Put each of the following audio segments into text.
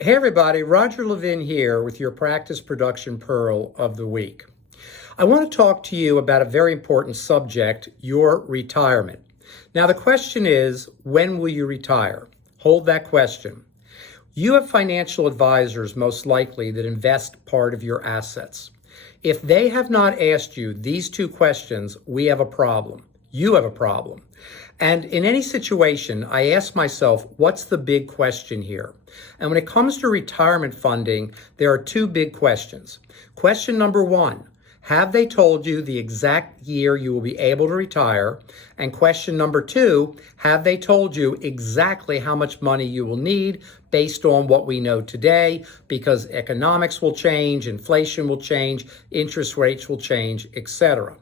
Hey everybody, Roger Levin here with your Practice Production Pearl of the Week. I want to talk to you about a very important subject, your retirement. Now the question is, when will you retire? Hold that question. You have financial advisors most likely that invest part of your assets. If they have not asked you these two questions, we have a problem. You have a problem. And in any situation, I ask myself, what's the big question here? And when it comes to retirement funding, there are two big questions. Question number one, have they told you the exact year you will be able to retire? And question number two, have they told you exactly how much money you will need based on what we know today? Because economics will change, inflation will change, interest rates will change, etc.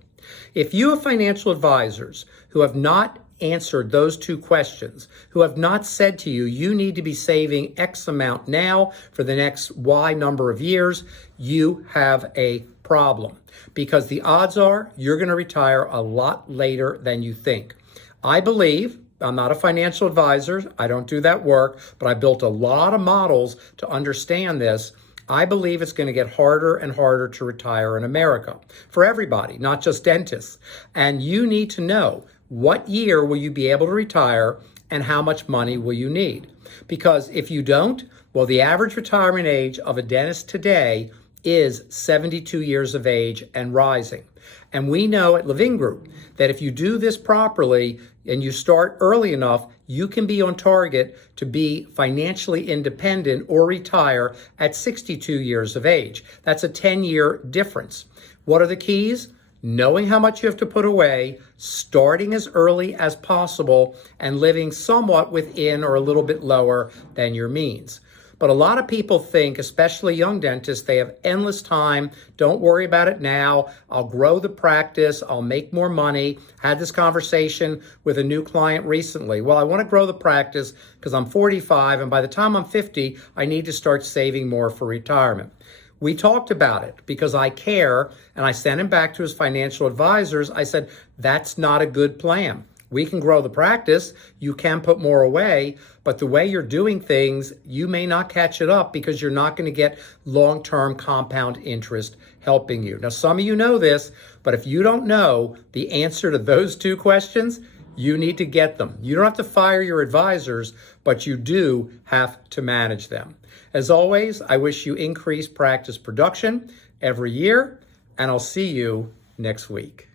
If you have financial advisors who have not answered those two questions, who have not said to you, you need to be saving X amount now for the next Y number of years, you have a problem. Because the odds are you're going to retire a lot later than you think. I believe, I'm not a financial advisor, I don't do that work, but I built a lot of models to understand this. I believe it's going to get harder and harder to retire in America for everybody, not just dentists. And you need to know what year will you be able to retire and how much money will you need. Because if you don't, well, the average retirement age of a dentist today is 72 years of age and rising. And we know at Levin Group that if you do this properly and you start early enough, you can be on target to be financially independent or retire at 62 years of age. That's a 10-year difference. What are the keys? Knowing how much you have to put away, starting as early as possible, and living somewhat within or a little bit lower than your means. But a lot of people think, especially young dentists, they have endless time. Don't worry about it now. I'll grow the practice. I'll make more money. Had this conversation with a new client recently. Well, I want to grow the practice because I'm 45, and by the time I'm 50, I need to start saving more for retirement. We talked about it because I care, and I sent him back to his financial advisors. I said, that's not a good plan. We can grow the practice, you can put more away, but the way you're doing things, you may not catch it up because you're not going to get long-term compound interest helping you. Now, some of you know this, but if you don't know the answer to those two questions, you need to get them. You don't have to fire your advisors, but you do have to manage them. As always, I wish you increased practice production every year, and I'll see you next week.